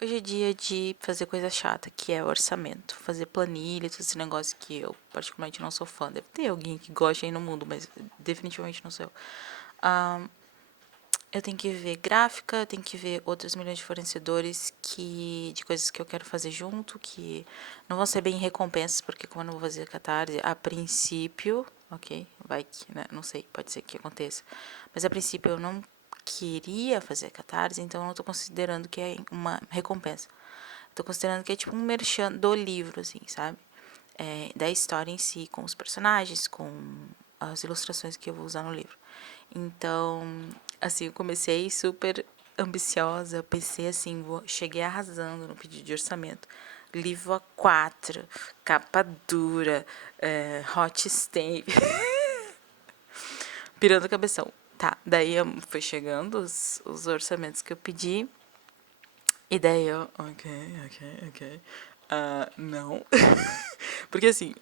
Hoje é dia de fazer coisa chata, que é orçamento, fazer planilha, todo esse negócio que eu particularmente não sou fã. Deve ter alguém que goste aí no mundo, mas definitivamente não sou eu. Eu tenho que ver gráfica, eu tenho que ver outros milhões de fornecedores de coisas que eu quero fazer junto, que não vão ser bem recompensas, porque como eu não vou fazer catarse, a princípio, ok, vai que, né, não sei, pode ser que aconteça, mas a princípio eu não queria fazer catarse, então eu não tô considerando que é uma recompensa. Tô considerando que é tipo um merchan do livro, assim, sabe? Da história em si, com os personagens, com as ilustrações que eu vou usar no livro. Então, assim, eu comecei super ambiciosa, pensei assim, cheguei arrasando no pedido de orçamento. Livro A4, capa dura, hot stamp, pirando o cabeção. Tá, daí foi chegando os orçamentos que eu pedi. E daí eu, ok. Não. Porque assim,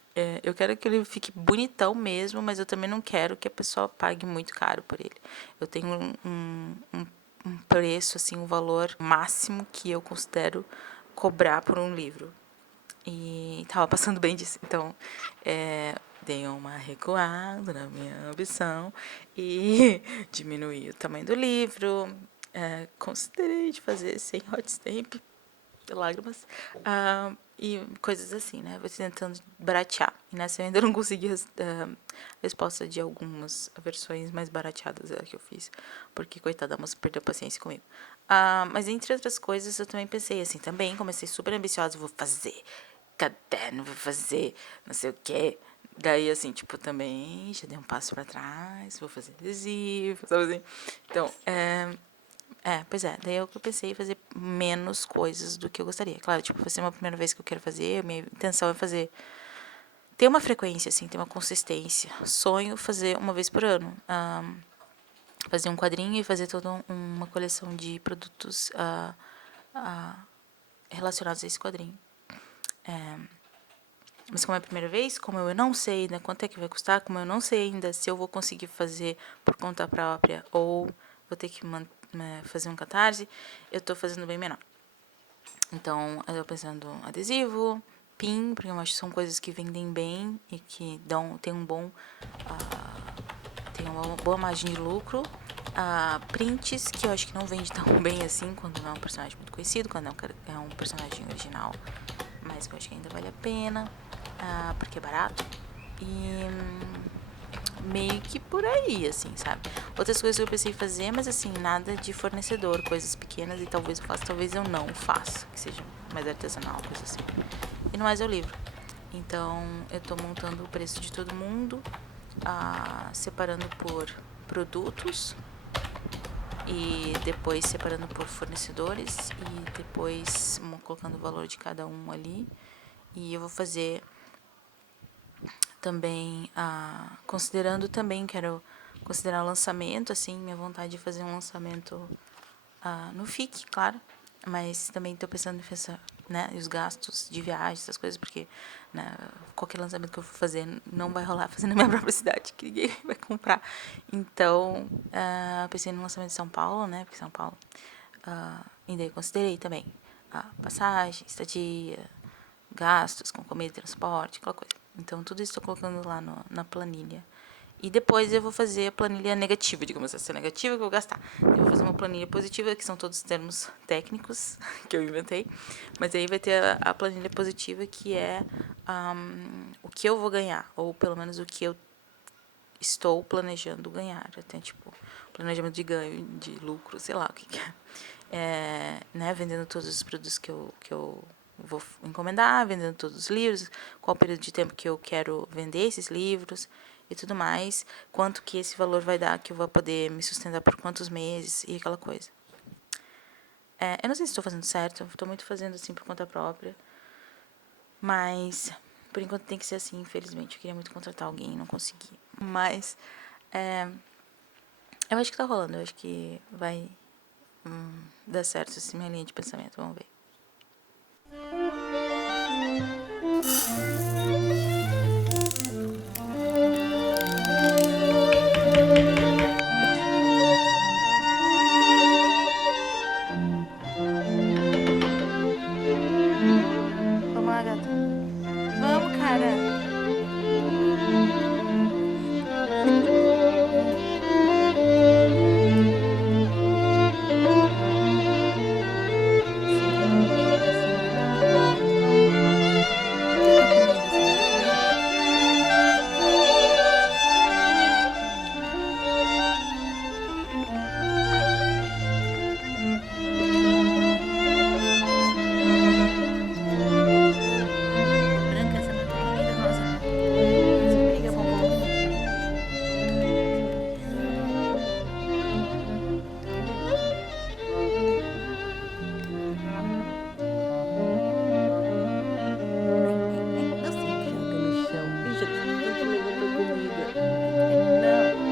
eu quero que ele fique bonitão mesmo, mas eu também não quero que a pessoa pague muito caro por ele. Eu tenho um preço, assim, um valor máximo que eu considero cobrar por um livro. E tava passando bem disso. Então, dei uma recuada na minha ambição e diminuí o tamanho do livro. Considerei de fazer sem hot stamp, lágrimas, e coisas assim, né? Vou tentando baratear. E nessa eu ainda não consegui a resposta de algumas versões mais barateadas que eu fiz, porque, coitada, a moça perdeu a paciência comigo. Mas, entre outras coisas, eu também pensei assim, também comecei super ambiciosa, vou fazer caderno, vou fazer não sei o quê. Daí, assim, tipo, também já dei um passo para trás, vou fazer adesivo, sabe assim? Então, pois é, daí eu pensei em fazer menos coisas do que eu gostaria. Claro, tipo, vai ser uma primeira vez que eu quero fazer, minha intenção é fazer, ter uma frequência, assim, ter uma consistência. Sonho fazer uma vez por ano. Fazer um quadrinho e fazer toda uma coleção de produtos relacionados a esse quadrinho. Mas como é a primeira vez, como eu não sei ainda quanto é que vai custar, como eu não sei ainda se eu vou conseguir fazer por conta própria ou vou ter que fazer um catarse, eu estou fazendo bem menor. Então, eu estou pensando adesivo, pin, porque eu acho que são coisas que vendem bem e que tem tem uma boa margem de lucro. Prints, que eu acho que não vende tão bem assim quando não é um personagem muito conhecido, quando é um personagem original, mas que eu acho que ainda vale a pena, porque é barato. E meio que por aí, assim, sabe? Outras coisas que eu pensei em fazer, mas assim, nada de fornecedor, coisas pequenas e talvez eu faça, talvez eu não faça, que seja mais artesanal, coisa assim. E no mais é o livro. Então, eu tô montando o preço de todo mundo, separando por produtos e depois separando por fornecedores e depois colocando o valor de cada um ali. E eu vou fazer também, considerando também, quero considerar o lançamento, assim, minha vontade de fazer um lançamento no FIC, claro, mas também estou pensando em fazer, né, os gastos de viagem, essas coisas, porque né, qualquer lançamento que eu for fazer não vai rolar fazendo na minha própria cidade, que ninguém vai comprar. Então, pensei no lançamento de São Paulo, né, porque São Paulo, e daí considerei também passagem, estadia, gastos com comida e transporte, aquela coisa. Então, tudo isso estou colocando lá na planilha. E depois eu vou fazer a planilha negativa, digamos assim, negativa que eu vou gastar. Eu vou fazer uma planilha positiva, que são todos termos técnicos que eu inventei. Mas aí vai ter a planilha positiva, que é o que eu vou ganhar, ou pelo menos o que eu estou planejando ganhar. Até tipo, planejamento de ganho, de lucro, sei lá o que é. Né, vendendo todos os produtos que eu vou encomendar, vendendo todos os livros, qual o período de tempo que eu quero vender esses livros e tudo mais, quanto que esse valor vai dar, que eu vou poder me sustentar por quantos meses e aquela coisa. Eu não sei se estou fazendo certo, estou muito fazendo assim por conta própria, mas por enquanto tem que ser assim, infelizmente. Eu queria muito contratar alguém e não consegui. Mas eu acho que tá rolando, eu acho que vai dar certo essa minha linha de pensamento, vamos ver. gata. Vamos, cara. Branca, essa não é tua comida, Rosa. Não se briga, bombom. Não se joga no chão. Bicha, tu não te levou tua comida. Não.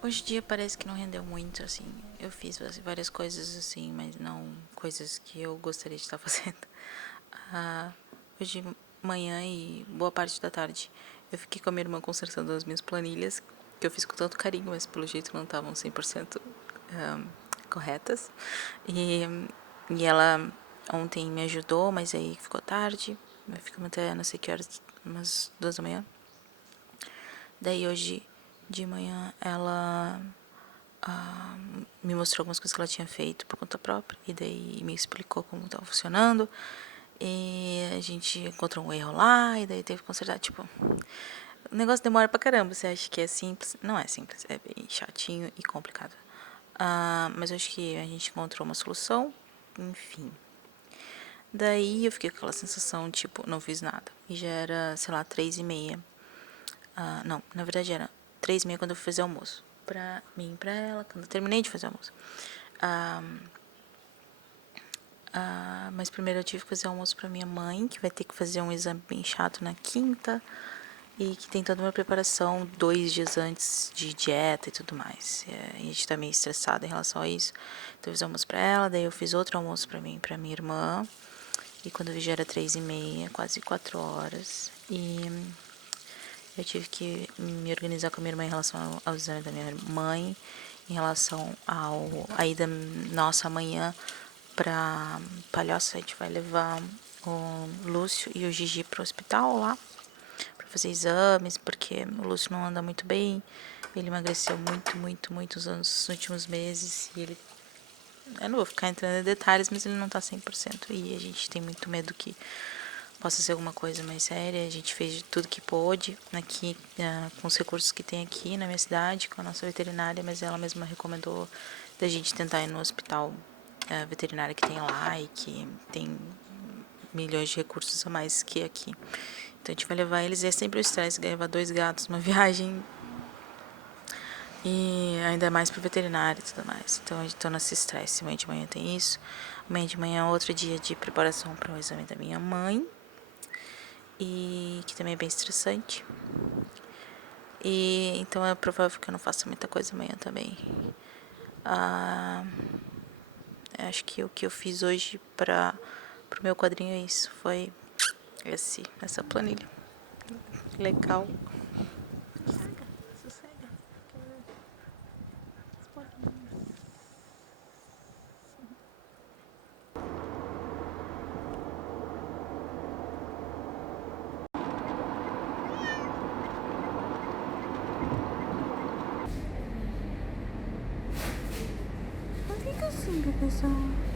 Hoje em dia parece que não rendeu muito, assim. Eu fiz várias coisas, assim, mas não coisas que eu gostaria de estar fazendo. Hoje de manhã e boa parte da tarde eu fiquei com a minha irmã consertando as minhas planilhas, que eu fiz com tanto carinho, mas pelo jeito não estavam 100% corretas. E ela ontem me ajudou, mas aí ficou tarde. Ficamos até não sei que horas, umas 2 da manhã. Daí hoje de manhã ela me mostrou algumas coisas que ela tinha feito por conta própria. E daí me explicou como estava funcionando. E a gente encontrou um erro lá. E daí teve que consertar. Tipo, o negócio demora pra caramba. Você acha que é simples? Não é simples. É bem chatinho e complicado. Mas eu acho que a gente encontrou uma solução. Enfim. Daí eu fiquei com aquela sensação, tipo, não fiz nada. E já era, sei lá, 3h30. Não, na verdade era 3h30 quando eu fui fazer almoço. Pra mim e pra ela, quando eu terminei de fazer almoço. Mas primeiro eu tive que fazer almoço pra minha mãe, que vai ter que fazer um exame bem chato na quinta. E que tem toda uma preparação 2 dias antes de dieta e tudo mais. E a gente tá meio estressado em relação a isso. Então eu fiz almoço pra ela, daí eu fiz outro almoço pra mim e pra minha irmã. E quando eu vi já era 3h30, quase 4 horas. E eu tive que me organizar com a minha irmã em relação ao exame da minha mãe, em relação à ida nossa amanhã pra Palhoça. A gente vai levar o Lúcio e o Gigi pro hospital lá, pra fazer exames, porque o Lúcio não anda muito bem. Ele emagreceu muitos nos últimos meses. E ele... Eu não vou ficar entrando em detalhes, mas ele não tá 100%. E a gente tem muito medo que possa ser alguma coisa mais séria. A gente fez de tudo que pôde aqui, com os recursos que tem aqui na minha cidade, com a nossa veterinária, mas ela mesma recomendou da gente tentar ir no hospital veterinário que tem lá e que tem milhões de recursos a mais que aqui. Então a gente vai levar eles, e é sempre o estresse levar 2 gatos numa viagem, e ainda mais pro veterinário e tudo mais. Então a gente tá nesse estresse. Amanhã de manhã tem isso. Amanhã de manhã é outro dia de preparação para o exame da minha mãe, e que também é bem estressante. E então é provável que eu não faça muita coisa amanhã também. Acho que o que eu fiz hoje pro meu quadrinho é isso. Foi essa planilha. Legal. Sossega. Não fica assim, bebezão.